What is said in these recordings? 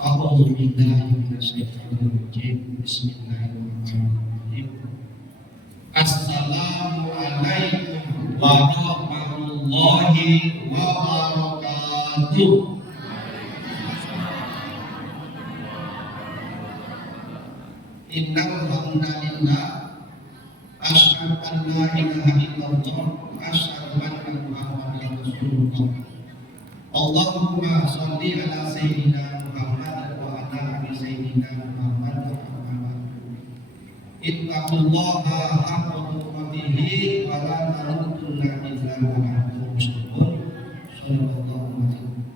A'udzu billahi minasyaitonir rajim. Bismillahirrahmanirrahim. Assalamualaikum warahmatullahi wabarakatuh. Innal hamdalillah asyhadu an la ilaha illallah wa asyhadu anna Muhammadar Rasulullah. Allahumma shalli ala sayyidina Muhammad wa ala ali sayyidina Muhammad wa ala ittaqullaha haqqa tuqatih wa la tamutunna illa wa antum muslimun. Sallallahu alaihi wasallam.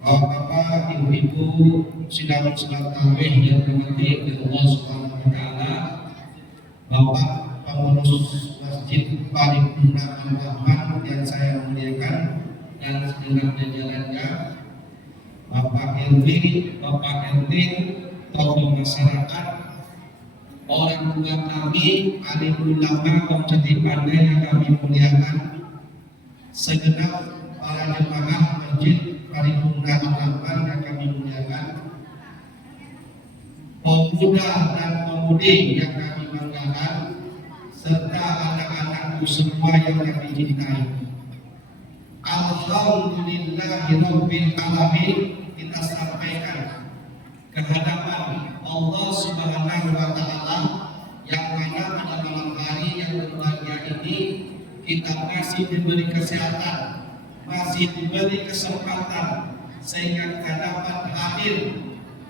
Bapak, ibu-ibu, sidang salat tarawih yang dirahmati oleh Allah Subhanahu wa taala. Bapak pengurus Masjid Paripurna Al-Rahman yang saya muliakan dan segenap jajarannya, Bapak RW, Bapak RT, tokoh masyarakat, orang tua kami, alim ulama, pemerhati pandai yang kami muliakan, segenap para jemaah Masjid Paripurna Al-Rahman yang kami muliakan, pemuda dan pemudi yang kami banggakan, serta anak-anakku semua yang kami cintai. Alhamdulillahirabbil alamin, kita sampaikan kehadapan Allah Subhanahu wa taala yang mana pada malam hari yang berbahagia ini kita masih diberi kesehatan, masih diberi kesempatan sehingga kita dapat hadir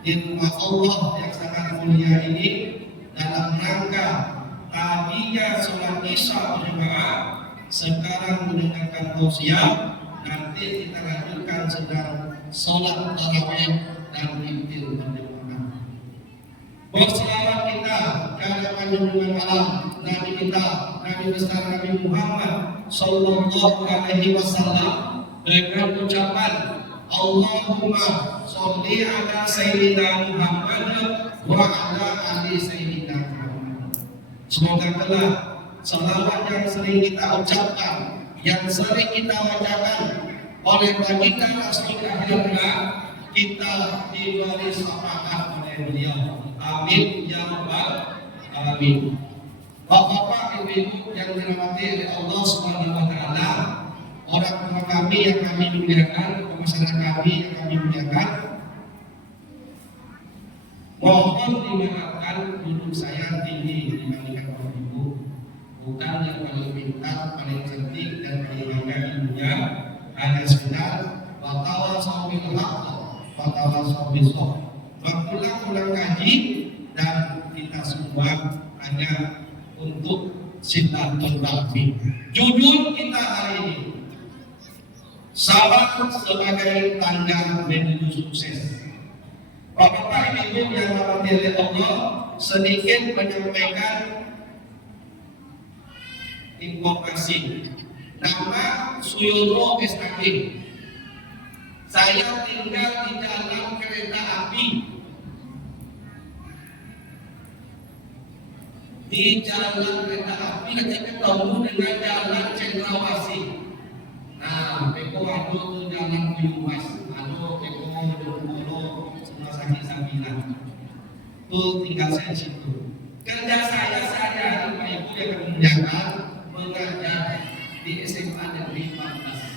di rumah Allah yang sangat mulia ini dalam rangka tadinya sholat isya berjamaah, sekarang mendengarkan tausiah, nanti kita lanjutkan sedang sholat tarawih dan witir berjamaah. Berselawat kita kepada junjungan alam Nabi kita, Nabi besar Nabi Muhammad Sallallahu Alaihi Wasallam dengan ucapan Allahumma sholli ala sayyidina Muhammad wa ala ali sayyidina Muhammad. Semoga telah selawat yang sering kita ucapkan, yang sering kita bacakan oleh baginda Rasul akhirnya kita diberi syafaat oleh beliau. Amin ya rabbal alamin. Bapak-bapak, ibu-ibu yang dirahmati oleh Allah Subhanahu wa taala, orang tua kami yang kami muliakan, masyarakat kami yang kami muliakan, mohon dimaafkan duduk saya tinggi dibandingkan bapak ibu. Bukan yang paling pintar, paling cantik dan paling bangga ibunya, hanya sekedar watawasau bil haqq, watawasau bis sabr. Berulang-ulang kaji dan kita semua hanya untuk silaturahmi. Judul kita hari ini, sabar sebagai tanda menuju sukses. Bapak Ibu yang dirahmati oleh Allah, sedikit menyampaikan informasi. Nama Suyono SKD. Saya tinggal di jalan kereta api, di jalan kereta api nanti ketemu dengan jalan Cendrawasih. Nah, Beko ada tuh jalan Buyumas, ada Beko Dulu semua sakit sambilan. Tuh tinggal saya situ. Kerja saya Bapak Ibu yang kemudian mengajar di SMA Negeri 14.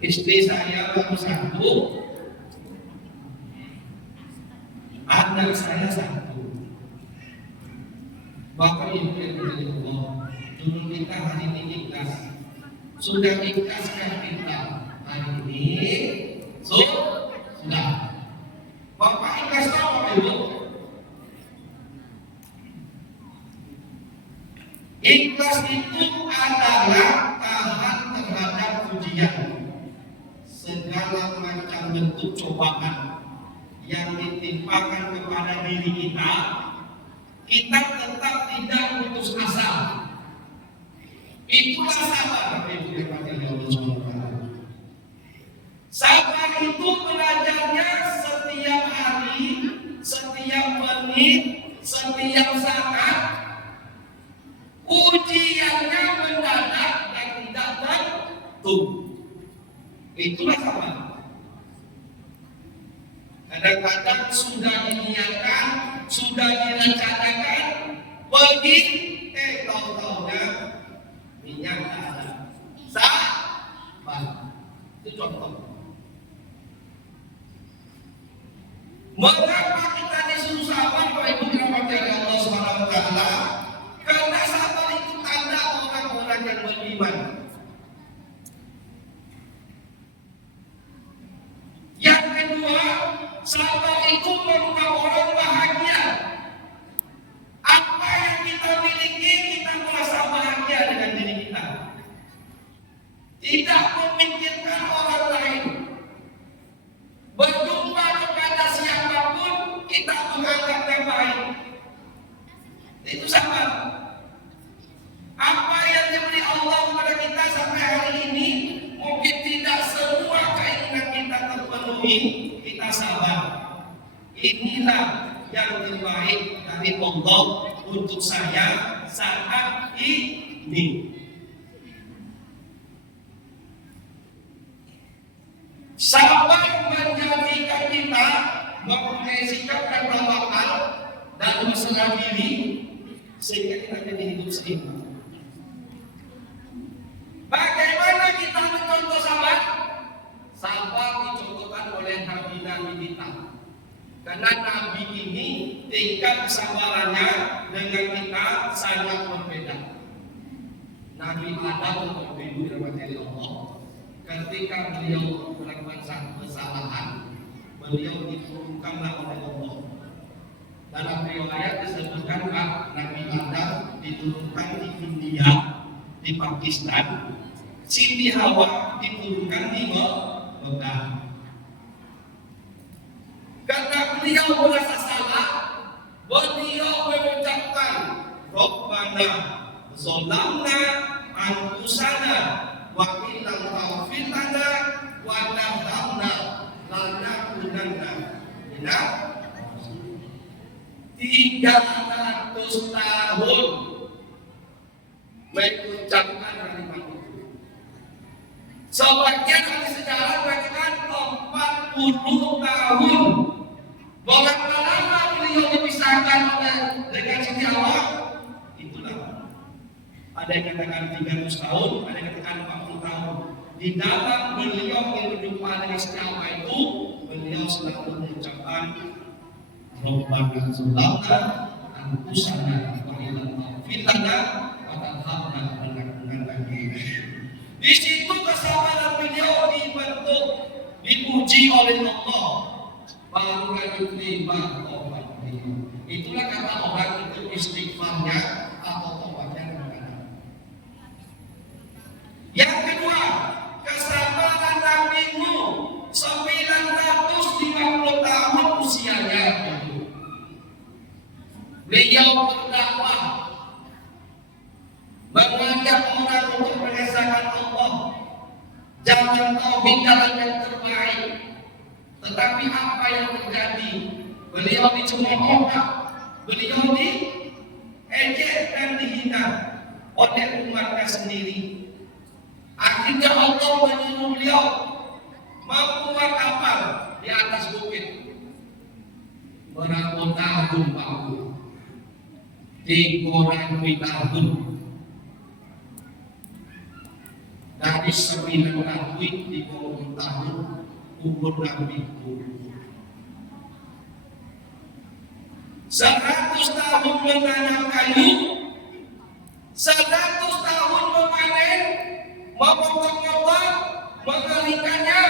Istri saya baru satu, anak saya satu. Bapak Ibu yang dirahmati Allah, dulu kita hari ini ikhlas. Sudah ikhlaskah kita hari ini? Sudah. Bapak ikhlas tahu Bapak Ibu? Ikhlas itu adalah tahan terhadap ujian, segala macam bentuk cobaan yang ditimpakan kepada diri kita, kita tetap tidak putus asa. Itulah sabar, Bapak Ibu yang dirahmati Allah SWT. Sabar itu belajarnya setiap hari, setiap menit, setiap saat. Ujiannya mendadak dan tidak tentu. Itulah sabar. Kadang-kadang sudah diniatkan, sudah direncanakan, pergi, tahu-tahunya minyak tak ada. Sabar. Itu contoh. Mengapa kita disuruh sabar, Bapak Ibu dirahmati oleh Allah Subhanahu wa taala? Karena sabar itu tanda orang-orang yang beriman. Yang kedua, sabar itu membuat orang bahagia. Apa yang kita miliki, kita merasa bahagia dengan diri kita. Tidak memikirkan orang lain. Berjumpa kepada siapapun, kita menganggapnya baik. Itu sabar. Apa yang diberi Allah kepada kita sampai hari ini, mungkin tidak semua keinginan kita terpenuhi, kita sabar. Inilah yang terbaik dari Allah untuk saya saat ini. Sabar menjadikan kita mempunyai sikap dan tawakal dan berserah diri sehingga kita jadi hidup seimbang. Bagaimana kita mencontoh sabar? Sabar dicontohkan oleh nabi-nabi kita. Karena nabi ini tingkat kesabarannya dengan kita sangat berbeda. Nabi Adam berbeda dengan Allah. Ketika beliau melakukan satu kesalahan, beliau diturunkanlah oleh Allah. Dalam riwayat disebutkan Nabi Adam diturunkan di India, di Pakistan. Siti Hawa diturunkan di Mekah. Karena beliau merasa salah, beliau mengucapkan Rabbana zolamna anfusana wa illam taghfir lana wa tarhamna lanakunanna minal 300 tahun mengucapkan kalimat itu. Sebagian ahli sejarah mengatakan 40 tahun. Berapa lama beliau dipisahkan dengan Siti Hawa? Itulah. Ada yang katakan 300 tahun, ada yang katakan 40 tahun. Di dalam beliau yang berjumpa dengan Siti Hawa itu, beliau selalu mengucapkan Rabbana zolamna anfusana wa illam taghfir lana wa tarhamna lanakunanna minal. Di situ kesabaran beliau dibentuk, dipuji oleh Allah, baru diterima taubat beliau. Itulah kata orang itu istighfarnya atau taubatnya benar. Yang kedua, kesabaran Nabi Nuh 950 tahun usianya. Beliau berdakwah, mengajak orang untuk mengesahkan Allah, jangan tauhid jalan yang terbaik. Tetapi apa yang terjadi? Beliau dicemooh, beliau diejek dan dihina oleh umatnya sendiri. Akhirnya Allah menyuruh beliau membuat kapal di atas bukit, berapa tahun waktu, 3 tahun. Dari 9 tahun 30 tahun umur Nabi itu. 100 tahun menanam kayu, 100 tahun memanen, memotong-motong, mengeringkannya,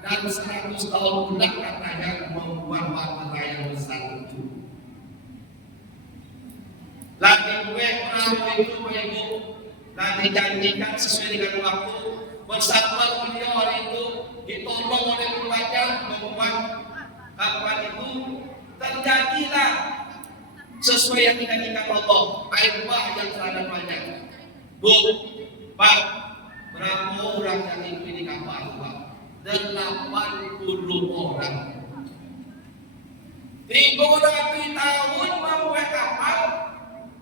dan 100 tahun pula katanya membuat bahtera yang besar itu. Lagi kue perahu itu Ibu, dan dijanjikan sesuai dengan waktu. Bersabar beliau hari itu, ditolong oleh keluarga membuat kapal itu. Terjadilah sesuai yang dijanjikan Allah, air bah yang sangat banyak. Bu, Pak, berapa orang yang ikut di kapal Pak? 80 orang. 300 tahun membuat kapal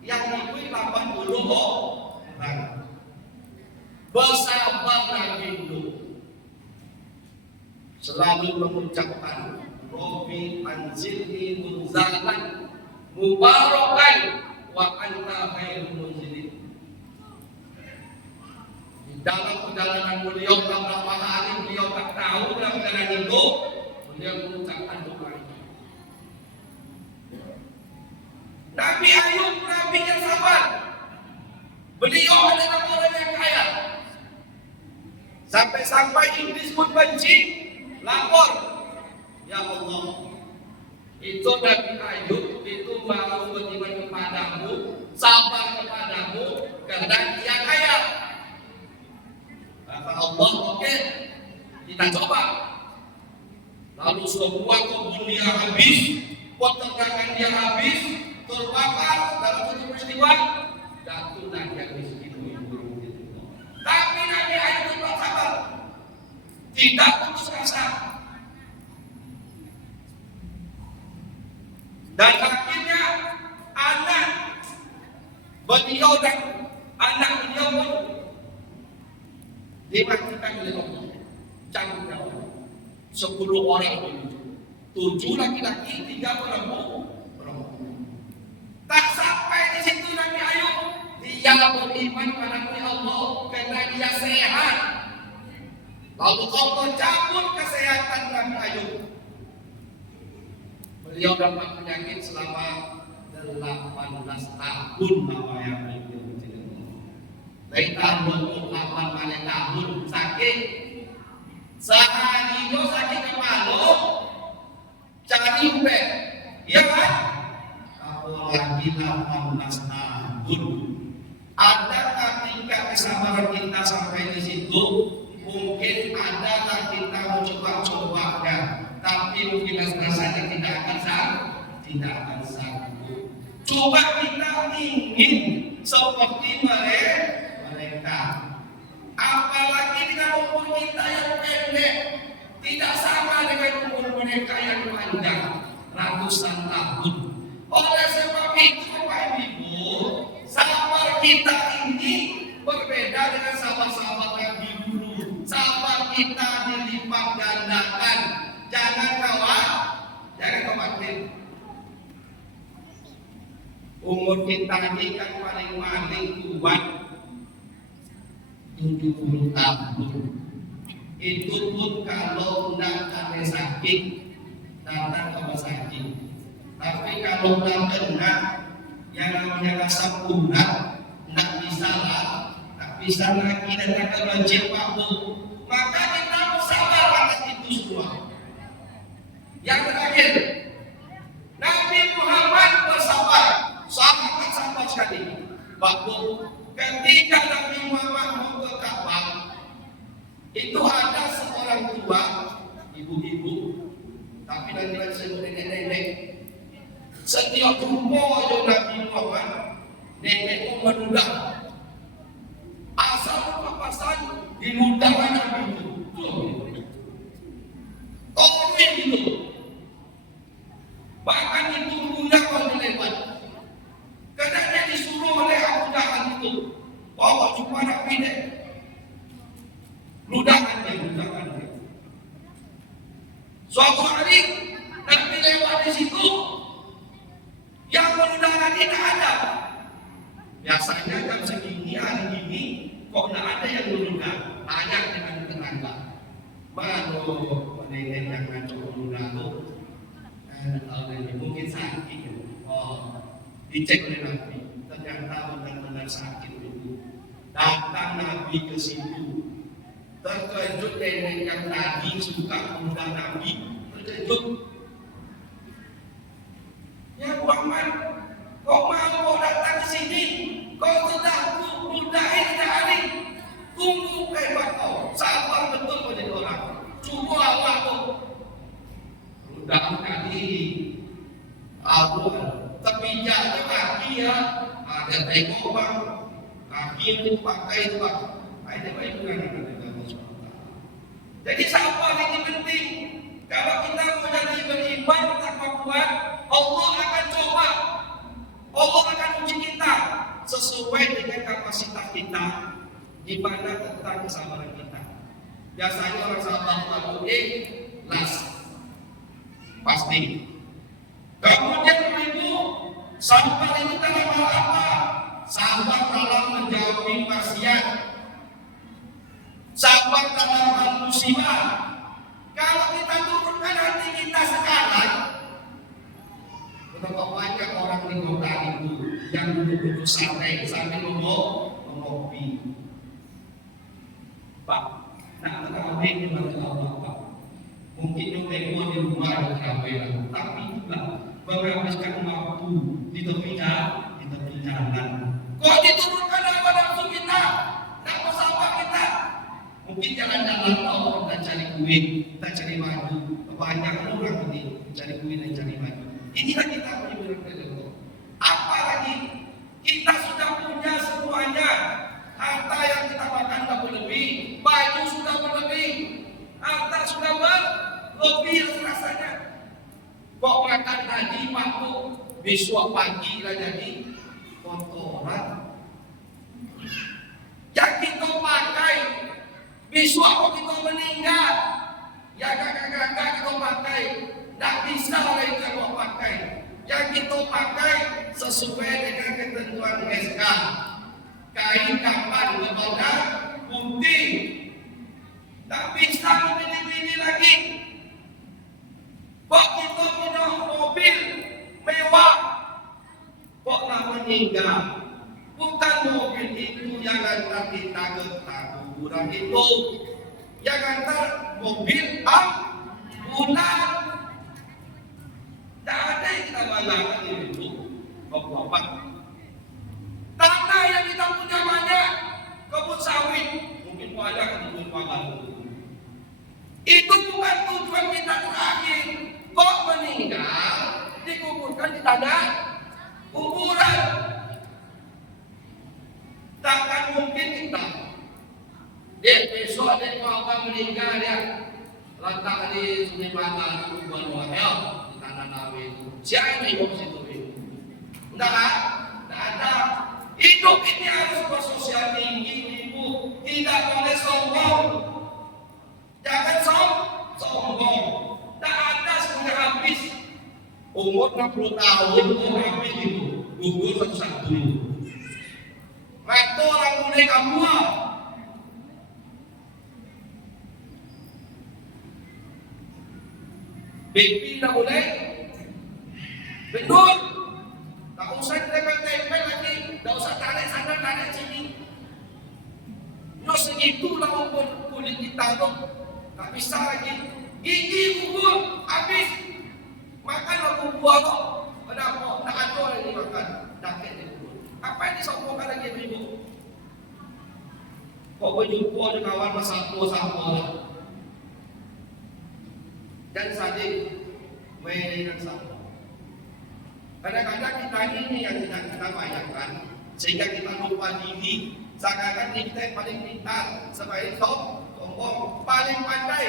yang ikut 80 orang. Bersabar Nabi Nuh, selalu mengucapkan Rabbi anzilni munzalan mubarakan wa anta khairul munzilin. Di dalam perjalanan beliau beberapa hari beliau tak tahu dalam keadaan itu beliau mengucapkan doa ini. Nabi Ayub nabi yang sabar. Beliau adalah orang yang kaya. Sampai-sampai iblis pun benci, lapor, ya Allah, itu Nabi Ayub itu mau beriman kepadamu, sabar kepadamu, karena dia kaya. Kata Allah, oke, kita coba. Lalu semua kebun dia habis, peternakan dia habis, terbakar dalam satu peristiwa, jatuhlah dia miskin. Tapi Nabi Ayub tetap sabar, tidak putus asa. Dan akhirnya anak beliau dan anak beliau pun dimatikan oleh Allah. Cabut nyawa. 10 orang begitu. 7 laki-laki, 3 perempuan. Tak sampai di situ Nabi Ayub, dia beriman pada Allah karena dia sehat. Lalu Allah cabut kesehatan Nabi Ayub. Beliau dapat penyakit selama 18 tahun yang dari tahun 28 balik tahun sakit. Sehari itu sakit kepala, cari ubek, iya kan? Apalagi 18 tahun. Adakah tingkat kesabaran kita sampai di situ? Mungkin adalah kita mencoba-cobanya, tapi mungkin rasanya tidak akan sanggup. Coba kita ingin seperti mereka. Apalagi dengan umur kita yang pendek, tidak sama dengan umur mereka yang panjang, ratusan tahun. Oleh sebab itu, Bapak Ibu, sabar kita ini berbeda dengan sahabat-sahabat Nabi dulu. Sabar kita dilipat gandakan. Jangan khawatir. Umur kita ini kan paling kuat 70 tahun. Itu pun kalau tidak ada sakit, datang ke rumah sakit. Tapi kalau tidak kena yang namanya rasa punah, tidak bisa lagi datang ke masjid waktu. Maka kita harus sabar atas itu semua. Yang terakhir, Nabi Muhammad bersabar, sangat sabar sekali. Waktu ketika Nabi Muhammad mau ke Ka'bah, itu ada seorang tua, ibu-ibu, tapi lagi sebut nenek-nenek. Setiap jumpa Nabi Muhammad, nenek itu menundang. Asal papasan dinundang Nabi itu. Tolong itu. Bahkan itu mudah kalau lewat. Karena dia disuruh oleh Abu Jahal itu, bawa jumpa Nabi deh. Ludahkan dia. Suatu hari Nabi lewat di situ, yang menudahkan tidak ada. Biasanya jam segini hari ini kok tidak ada yang menudah. Banyak dengan tetangga. Mana nenek yang ngajak menudah itu, mungkin sakit. Dicek oleh Nabi, ternyata benar-benar sakit itu. Datang Nabi ke situ. Terkejut nenek yang tadi suka menudah Nabi, terkejut. Ya Muhammad, kau mau datang ke sini? Kau sudah mudahin hari. Tunggu hebat kau, sabar betul menjadi orang. Cuba awakku. Mudah kali aku terpijak ke kaki ya, ada tengok bang, kaki itu pakai itu bang. Ada baik bukan? Jadi sabar ini penting. Kalau kita mau jadi beriman tanpa kuat, Allah akan coba. Allah akan uji kita sesuai dengan kapasitas kita, di mana tentang kesabaran kita. Biasanya orang sabar itu las. pasti. Kemudian ibu, sabar itu dalam hal apa? Sabar dalam menjauhi maksiat, sabar dalam hal musibah. Kalau kita turunkan hati kita sekarang, betapa banyak orang di kota itu yang duduk-duduk santai sambil ngopi. Pak, nak terawih di mana Allah Pak? Mungkin juga di rumah ada terawih, tapi juga menghabiskan waktu di tepi jalan. Kok diturunkan dalam nafsu kita, dalam sahabat kita? Mungkin jalan-jalan Allah dan cari duit, kita cari maju. Banyak orang ini cari duit dan cari maju. Inilah kita menyebutkan apalagi kita sudah punya semuanya, harta yang kita makan tak berlebih, baju sudah berlebih, harta sudah berlebih rasanya. Kok makan tadi waktu besok pagi lah jadi kotoran. Yang kita pakai besok kok kita meninggal, ya kakak-kakak kita pakai. Tak bisa lagi kita pakai. Yang kita pakai sesuai dengan ketentuan SK. Kain kapan lembaga putih. Tak bisa memilih-milih lagi. Kok kita punya mobil mewah, kok nak meninggal? Bukan mobil itu yang antar kita ke kuburan itu, yang antar mobil ambulan. Tak ada yang kita banggakan itu, bapak-bapak. Tanah yang kita punya banyak, kebun sawit, mungkin banyak kebun pangan. Itu bukan tujuan kita terakhir. Kok meninggal dikuburkan di tanah kuburan? Takkan mungkin kita besok dia mau meninggal dia letak di Sungai Bangal kuburan Wahel. Siapa yang hidup situ? Tidak ada. Hidup ini harus bersosial tinggi, ibu. Tidak boleh sombong. Jangan sombong. Tak ada sudah habis. Umur 60 tahun habis itu. Gugur satu-satu. Waktu orang mulai kamu. Baby dah mulai. Betul. Tak usah tempel-tempel lagi. Tak usah tarik sana, tarik sini. No segitulah umur kulit kita tu. Tak bisa lagi. Gigi umur habis. Makan aku buah tu. Kenapa? Tak ada lagi makan. Dakit dia umur. Apa yang disombongkan lagi ibu? Kok berjumpa dengan kawan bersama-sama. Dan saling mainan sama. Kadang-kadang kita ini yang tidak kita bayangkan, sehingga kita lupa diri. Seakan-akan kita yang paling pintar, sebagai sombong, paling pandai.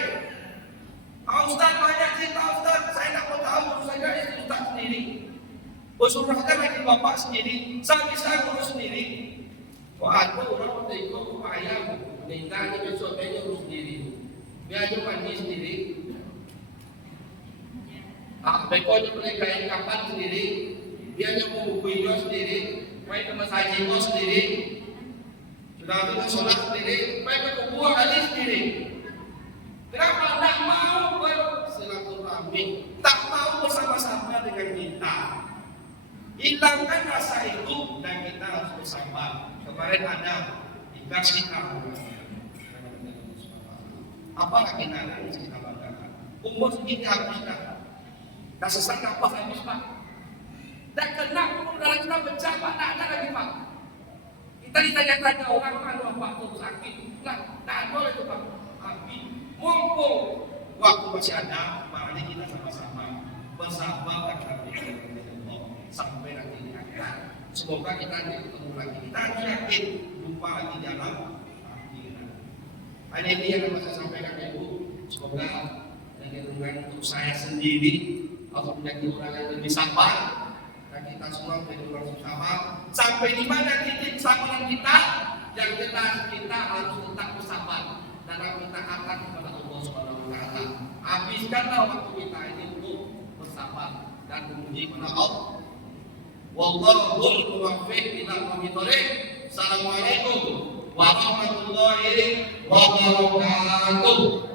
Ustaz banyak cerita Ustaz, saya tak mau tahu, saya itu Ustaz sendiri. Usurahkan lagi bapak sendiri, saya bisa urus sendiri. Wah, ada orang berikut upaya meninggalnya besoknya urus sendiri. Biar dia mandi sendiri. Bekonya boleh kain kapan sendiri, dia yang mau buku hijau sendiri, main ke masjid sendiri, sudah itu sholat sendiri, main ke kubur kali sendiri. Kenapa tak mau bersilaturahmi, tak mau bersama-sama dengan kita? Hilangkan rasa itu dan kita harus bersabar. Kemarin ada dikasih tahu. Apakah kita harus kita banggakan? Umur segini habis dah. Dah selesai nafas habis Pak. Dan kena umur darah kita pecah Pak, tak ada lagi Pak. Kita ditanya-tanya orang mana Pak tu sakit. Tak ada lagi Pak. Habis. Mumpung waktu masih ada, mari kita sama-sama bersabar dan sampai nanti di akhir. Semoga kita ketemu lagi. Kita yakin jumpa lagi dalam akhirat. Hanya ini yang saya sampaikan Ibu. Semoga dengan untuk saya sendiri atau menjadi orang yang lebih sabar dan kita semua menjadi orang yang sabar sampai di mana titik kesabaran kita yang kita harus tetap bersabar dalam kita akan kepada Allah Subhanahu wa taala. Habiskanlah waktu kita ini untuk dan memuji kepada Allah. Wallahul muwaffiq ila aqwamit thoriq. Assalamualaikum warahmatullahi wabarakatuh.